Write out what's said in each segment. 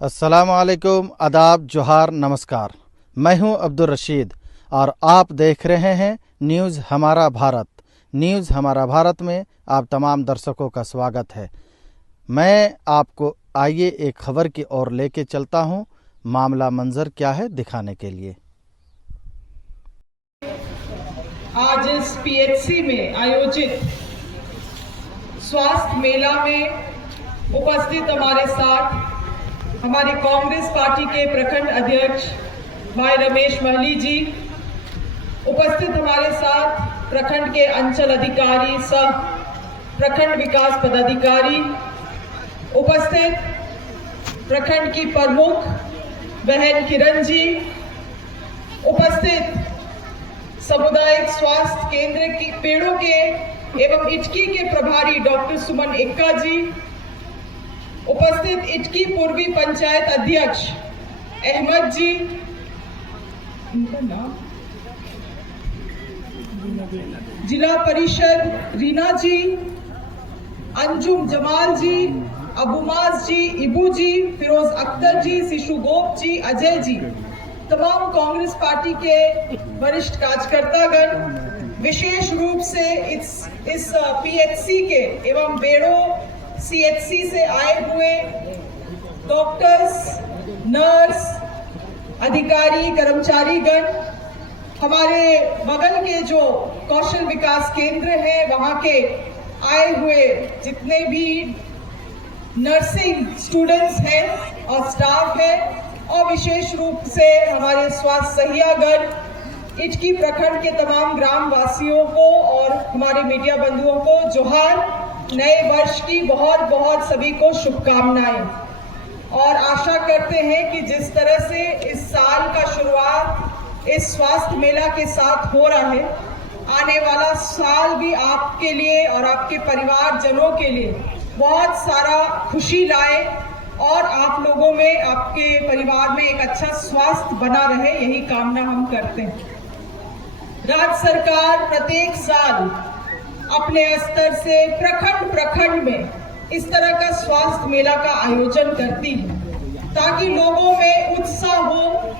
अस्सलामुअलैकुम, आदाब, जोहार, नमस्कार। मैं हूं अब्दुल रशीद और आप देख रहे हैं न्यूज़ हमारा भारत। न्यूज़ हमारा भारत में आप तमाम दर्शकों का स्वागत है। मैं आपको आइए एक खबर की ओर लेके चलता हूं, मामला मंजर क्या है दिखाने के लिए। आज इस पीएचसी में आयोजित स्वास्थ्य मेला में उपस्थित हमारे साथ हमारी कांग्रेस पार्टी के प्रखंड अध्यक्ष भाई रमेश महली जी, उपस्थित हमारे साथ प्रखंड के अंचल अधिकारी सह प्रखंड विकास पदाधिकारी, उपस्थित प्रखंड की प्रमुख बहन किरण जी, उपस्थित सामुदायिक स्वास्थ्य केंद्र की पेड़ों के एवं इटकी के प्रभारी डॉक्टर सुमन एक्का जी, उपस्थित इटकी पूर्वी पंचायत अध्यक्ष अहमद जी, इनका नाम जिला परिषद रीना जी, अंजुम जमाल जी, अबुमाज जी, इबू जी, फिरोज अख्तर जी, शिशु गोप जी, अजय जी, तमाम कांग्रेस पार्टी के वरिष्ठ कार्यकर्तागण, विशेष रूप से इस पीएचसी के एवं बेड़ो सीएचसी से आए हुए डॉक्टर्स, नर्स, अधिकारी, कर्मचारीगण, हमारे बगल के जो कौशल विकास केंद्र है वहां के आए हुए जितने भी नर्सिंग स्टूडेंट्स हैं और स्टाफ है, और विशेष रूप से हमारे स्वास्थ्य सहियागण, इटकी प्रखंड के तमाम ग्राम वासियों को और हमारे मीडिया बंधुओं को जोहार। नए वर्ष की बहुत बहुत सभी को शुभकामनाएं, और आशा करते हैं कि जिस तरह से इस साल का शुरुआत इस स्वास्थ्य मेला के साथ हो रहा है, आने वाला साल भी आपके लिए और आपके परिवारजनों के लिए बहुत सारा खुशी लाए और आप लोगों में, आपके परिवार में एक अच्छा स्वास्थ्य बना रहे, यही कामना हम करते हैं। राज्य सरकार प्रत्येक साल अपने स्तर से प्रखंड में इस तरह का स्वास्थ्य मेला का आयोजन करती है ताकि लोगों में उत्साह हो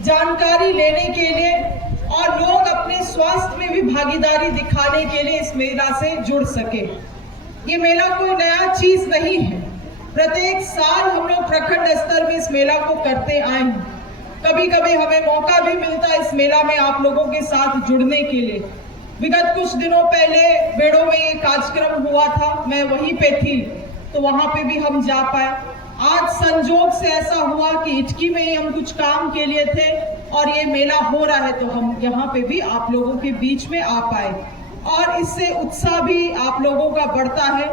जानकारी लेने के लिए, और लोग अपने स्वास्थ्य में भी भागीदारी दिखाने के लिए इस मेला से जुड़ सके। ये मेला कोई नया चीज नहीं है, प्रत्येक साल हम लोग प्रखंड स्तर में इस मेला को करते आए हैं। कभी कभी हमें मौका भी मिलता है इस मेला में आप लोगों के साथ जुड़ने के लिए। विगत कुछ दिनों पहले बेड़ो में ये कार्यक्रम हुआ था, मैं वहीं पे थी, तो वहां पे भी हम जा पाए। आज संजोग से ऐसा हुआ कि इटकी में ही हम कुछ काम के लिए थे और ये मेला हो रहा है, तो हम यहाँ पे भी आप लोगों के बीच में आ पाए, और इससे उत्साह भी आप लोगों का बढ़ता है।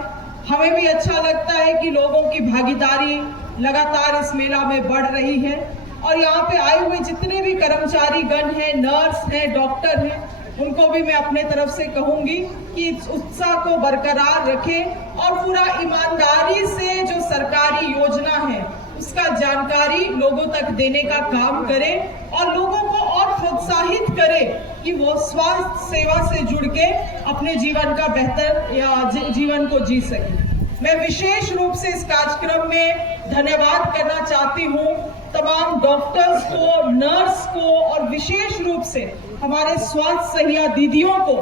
हमें भी अच्छा लगता है कि लोगों की भागीदारी लगातार इस मेला में बढ़ रही है, और यहाँ पे आए हुए जितने भी कर्मचारी गण हैं, नर्स हैं, डॉक्टर हैं, उनको भी मैं अपने तरफ से कहूंगी कि इस उत्साह को बरकरार रखें और पूरा ईमानदारी से जो सरकारी योजना है उसका जानकारी लोगों तक देने का काम करें, और लोगों को और प्रोत्साहित करें कि वो स्वास्थ्य सेवा से जुड़ के अपने जीवन का बेहतर या जीवन को जी सके। मैं विशेष रूप से इस कार्यक्रम में धन्यवाद करना चाहती हूँ तमाम डॉक्टर्स को, नर्स को, और विशेष रूप से हमारे स्वास्थ्य सहिया दीदियों को,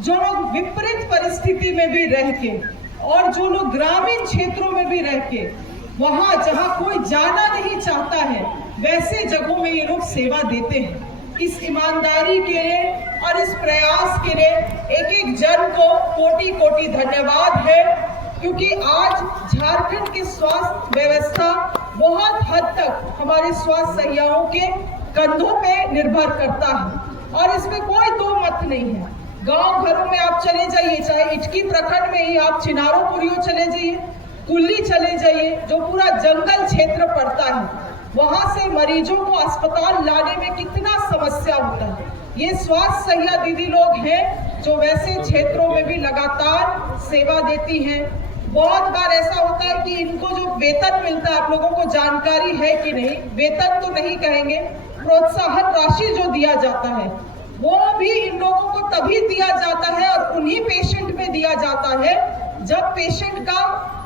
जो लोग विपरीत परिस्थिति में भी रह के और जो लोग ग्रामीण क्षेत्रों में भी रह के, वहां जहां कोई जाना नहीं चाहता है, वैसे जगहों में ये लोग सेवा देते हैं। इस ईमानदारी के लिए और इस प्रयास के लिए एक एक जन को कोटि कोटि धन्यवाद है, क्योंकि आज झारखंड की स्वास्थ्य व्यवस्था बहुत हद तक हमारे स्वास्थ्य सहियाओं के कंधों पे निर्भर करता है, और इसमें कोई दो मत नहीं है। गांव घरों में आप चले जाइए, चाहे इटकी प्रखंड में ही आप चिनारोपुरियो चले जाइए, कुल्ली चले जाइए, जो पूरा जंगल क्षेत्र पड़ता है, वहां से मरीजों को अस्पताल लाने में कितना समस्या होता है। ये स्वास्थ्य सहिया दीदी लोग हैं जो वैसे क्षेत्रों में भी लगातार सेवा देती हैं। बहुत बार ऐसा होता है कि इनको जो वेतन मिलता है, आप लोगों को जानकारी है कि नहीं, वेतन तो नहीं कहेंगे, प्रोत्साहन राशि जो दिया जाता है वो भी इन लोगों को तभी दिया जाता है और उन्हीं पेशेंट में दिया जाता है जब पेशेंट का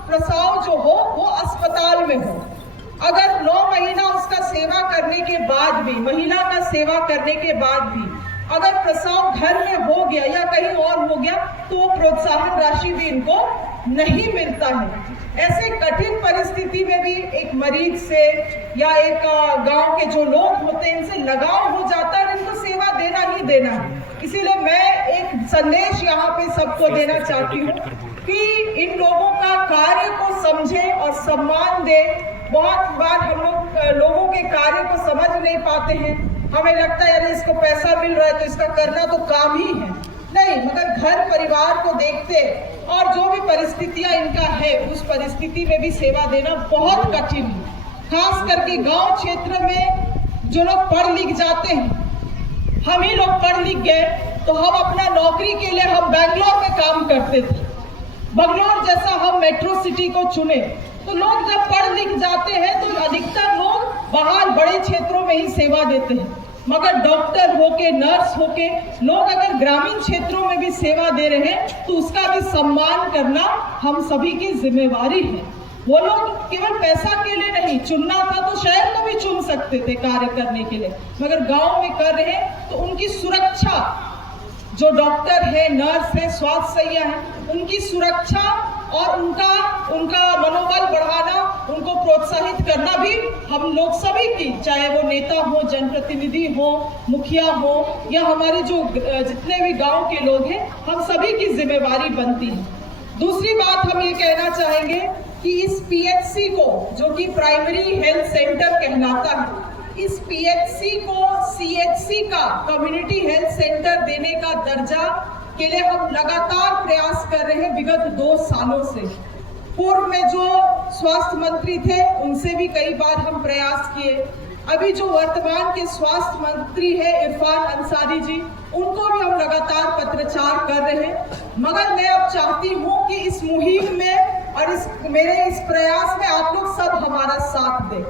प्रसव जो हो वो अस्पताल में हो। अगर 9 महीना उसका सेवा करने के बाद भी, महिला का सेवा करने के बाद भी अगर प्रसव घर में हो गया या कहीं और हो गया तो वो प्रोत्साहन राशि भी इनको नहीं मिलता है। ऐसे कठिन परिस्थिति में भी एक मरीज से या एक गांव के जो लोग होते हैं इनसे लगाव हो जाता है, इनको सेवा देना ही देना है। इसीलिए मैं एक संदेश यहाँ पे सबको देना चाहती हूँ कि इन लोगों का कार्य को समझे और सम्मान दे। बहुत बार हम लोगों के कार्य को समझ नहीं पाते हैं, हमें लगता है अरे इसको पैसा मिल रहा है तो इसका करना तो काम ही है, नहीं, मगर घर परिवार को देखते और जो भी परिस्थितियां इनका है उस परिस्थिति में भी सेवा देना बहुत कठिन है। खास करके गांव क्षेत्र में जो लोग पढ़ लिख जाते हैं, हम ही लोग पढ़ लिख गए तो हम अपना नौकरी के लिए हम बैंगलोर में काम करते थे, बंगलोर जैसा हम मेट्रो सिटी को चुने। तो लोग जब पढ़ लिख जाते हैं तो अधिकतर लोग बाहर बड़े क्षेत्रों में ही सेवा देते हैं, मगर डॉक्टर होके, नर्स होके लोग अगर ग्रामीण क्षेत्रों में भी सेवा दे रहे हैं तो उसका भी सम्मान करना हम सभी की जिम्मेवारी है। वो लोग केवल पैसा के लिए नहीं, चुनना था तो शहर को भी चुन सकते थे कार्य करने के लिए, मगर गांव में कर रहे हैं तो उनकी सुरक्षा, जो डॉक्टर है, नर्स है, स्वास्थ्य सहिया है, उनकी सुरक्षा और उनका मनोबल बढ़ाना, उनको प्रोत्साहित करना भी हम लोग सभी की, चाहे वो नेता हो, जनप्रतिनिधि हो, मुखिया हो या हमारे जो जितने भी गांव के लोग हैं, हम सभी की जिम्मेवारी बनती है। दूसरी बात हम ये कहना चाहेंगे कि इस पीएचसी को, जो कि प्राइमरी हेल्थ सेंटर कहलाता है, इस पीएचसी को सीएचसी का, कम्युनिटी हेल्थ सेंटर देने का दर्जा के लिए हम लगातार प्रयास कर रहे हैं विगत 2 सालों से। पूर्व में जो स्वास्थ्य मंत्री थे उनसे भी कई बार हम प्रयास किए, अभी जो वर्तमान के स्वास्थ्य मंत्री है इरफान अंसारी जी, उनको भी हम लगातार पत्राचार कर रहे हैं। मगर मैं अब चाहती हूँ कि इस मुहिम में और मेरे इस प्रयास में आप लोग सब हमारा साथ दें।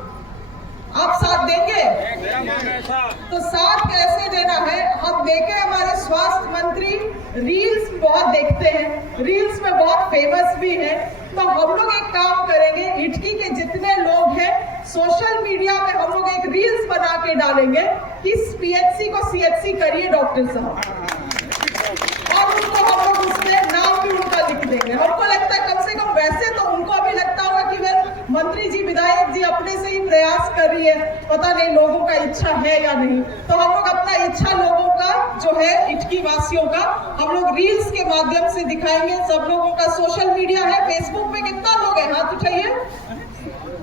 आप साथ देंगे? तो साथ कैसे देना है? हम देखें हमारे स्वास्थ्य मंत्री रील्स बहुत देखते हैं, रील्स में बहुत फेमस भी है, तो हम लोग एक काम करेंगे, इटकी के जितने लोग हैं सोशल मीडिया में हम लोग एक रील्स बना के डालेंगे कि पीएचसी को सीएचसी करिए डॉक्टर साहब, और उनको हम लोग उसमें नाम भी उनका लिख देंगे। हमको लगता है कम से कम, वैसे तो उनको अभी लगता होगा कि वह मंत्री जी, विधायक जी अपने से ही प्रयास कर रही है, पता नहीं लोगों का इच्छा है या नहीं, तो हम लोग अपना इच्छा लोगों का जो है, इटकी वासियों का, हम लोग रील्स के माध्यम से दिखाएंगे। सब लोगों का सोशल मीडिया है, फेसबुक पे कितना लोग हैं, हाथ उठाइए,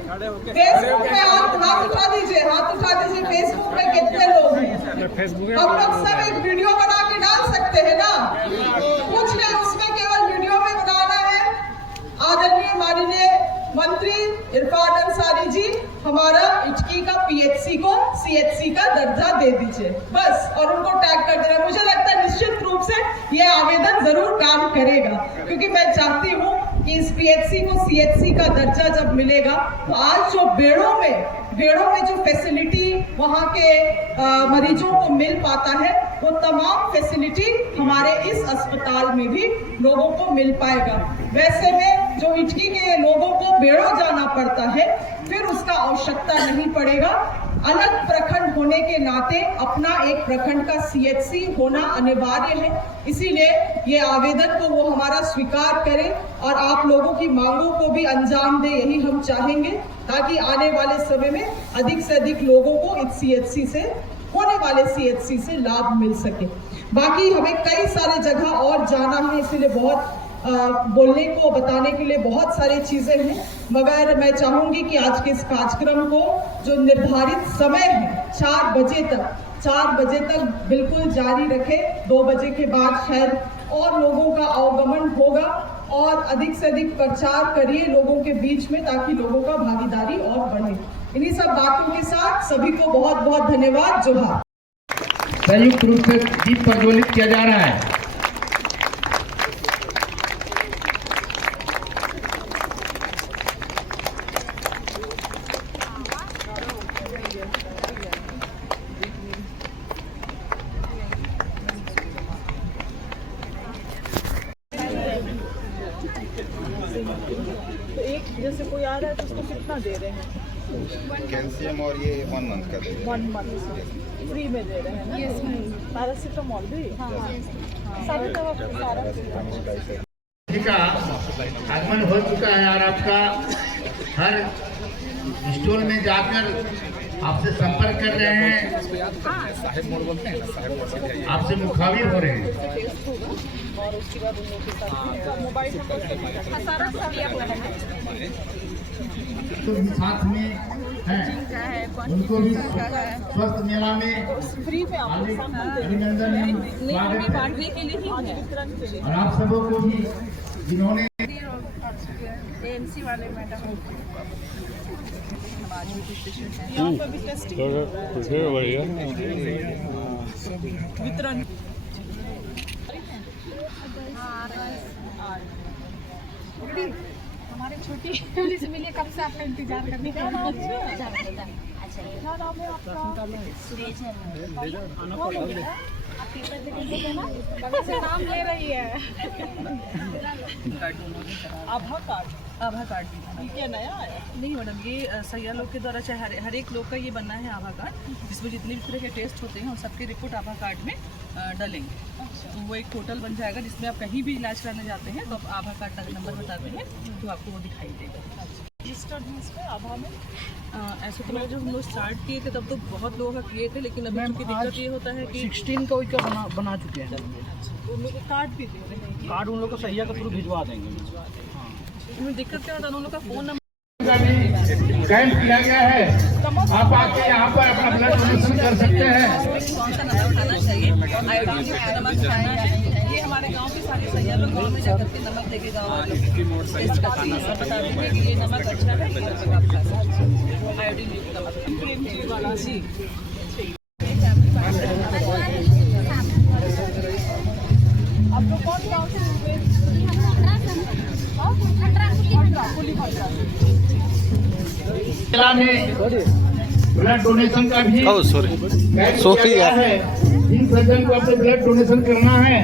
फेसबुक में हाथ उठा दीजिए, हाथ उठा दीजिए, फेसबुक में कितने लोग हैं? हम लोग सब एक वीडियो बना के डाल सकते हैं ना, कुछ नहीं, उसमें केवल वीडियो में बनाना है, आदरणीय माननीय मंत्री इरफान अंसारी जी हमारा इटकी का पीएचसी को सीएचसी का दर्जा दे दीजिए बस, और उनको टैग कर देना। मुझे लगता है निश्चित रूप से ये आवेदन जरूर काम करेगा, क्योंकि मैं चाहती हूँ कि इस पीएचसी को सीएचसी का दर्जा जब मिलेगा तो आज जो बेड़ों में जो फैसिलिटी वहाँ के मरीजों को मिल पाता है, वो तमाम फैसिलिटी हमारे इस अस्पताल में भी लोगों को मिल पाएगा। वैसे में जो इटकी के लोगों को बेड़ों जाना पड़ता है, फिर उसका आवश्यकता नहीं पड़ेगा। अलग प्रखंड होने के नाते अपना एक प्रखंड का सीएचसी होना अनिवार्य है, इसीलिए ये आवेदन को वो हमारा स्वीकार करे और आप लोगों की मांगों को भी अंजाम दे, यही हम चाहेंगे, ताकि आने वाले समय में अधिक से अधिक लोगों को इस सीएचसी से, होने वाले सीएचसी से लाभ मिल सके। बाकी हमें कई सारे जगह और जाना है, इसीलिए बहुत बोलने को, बताने के लिए बहुत सारी चीजें हैं, मगर मैं चाहूंगी कि आज के इस कार्यक्रम को जो निर्धारित समय है 4 बजे तक बिल्कुल जारी रखें। 2 बजे के बाद शायद और लोगों का आवागमन होगा और अधिक से अधिक प्रचार करिए लोगों के बीच में, ताकि लोगों का भागीदारी और बढ़े। इन्हीं सब बातों के साथ सभी को बहुत बहुत धन्यवाद। जोहार। संयुक्त रूप से दीप प्रज्वलित किया जा रहा है। तो एक जैसे कोई आ रहा है तो उसको कितना दे रहे हैं? कैल्शियम और ये 1 मंथ का दे रहे हैं। 1 मंथ फ्री में दे रहे हैं ना? पैरासीटामोल भी? सारे दवा सारा का आगमन हो चुका है और आपका हर स्टोर में जाकर आपसे संपर्क कर रहे हैं, आपसे मुखाबिर हो रहे हैं। और उसके बाद उन लोगों के साथ मोबाइल नंबर सारा तो भी साथ में हैं, उनको भी स्वस्थ मेला में फ्री में आप अभिनंदन स्वागत है। बांटने के लिए ही है, वितरण के लिए। और आप सबों को भी जिन्होंने एएमसी वाले मैडम यहाँ पर भी टेस्टिंग वितरण हमारे छोटी पुलिस मिले कब से आपका इंतजार करने का नाम ले रही है। आभा कार्ड ये क्या नया आया? नहीं मैडम, ये सैया लोग के द्वारा चाहे हर एक लोग का ये बनना है आभा कार्ड, जिसमें जितने भी तरह के टेस्ट होते हैं उन सबके रिपोर्ट आभा कार्ड में डालेंगे। तो वो एक टोटल बन जाएगा जिसमें आप कहीं भी इलाज कराने जाते हैं तो आप आभा कार्ड का नंबर बताते हैं तो आपको वो दिखाई देगा। रजिस्टर्ड है इस पे आभा में? ऐसे तो जब हम लोग स्टार्ट किए थे तब तो बहुत लोगों का किए थे, लेकिन अभी उनकी दिक्कत ये होता है कि 16 का का बना चुके हैं। उन लोग को कार्ड भी दे रहे हैं। कार्ड उन लोग को सैया के थ्रू भिजवा देंगे। इसमें दिक्कत क्या होता है, उन लोग का फ़ोन नंबर कैंप किया गया है, आप आके यहाँ पर अपना ब्लड डोनेशन कर सकते हैं। कौन सा नंबर उठाना चाहिए, आयोडीन युक्त नमक खाना है। ये हमारे गांव के सारे सैया लोग गाँव में जाकर के नमक देके गाँव वालों को टेस्ट करते हैं और बता देंगे कि ये नमक अच्छा है, आप खा सकते हैं। आयोडीन युक्त नमक प्रेमजी वाला जी। आप लोग कौन गाँव से हुए? जिला में ब्लड डोनेशन का भी कैंप किया गया है। जिन सज्जन को अपने ब्लड डोनेशन करना है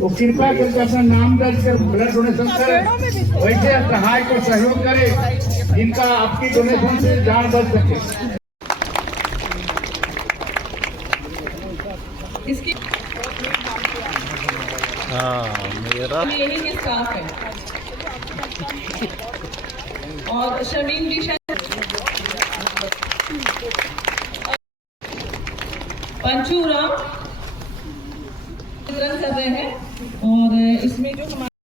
तो कृपया करके अपना नाम दर्ज कर ब्लड डोनेशन करें। वैसे सहाय को सहयोग करें जिनका आपकी डोनेशन से जान बच सके। इसकी मेरा यही के स्टाफ है और शमीम जी पंचूराम वितरण कर रहे हैं और इसमें जो हमारे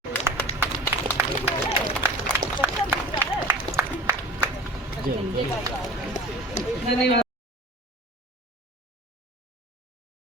धन्यवाद।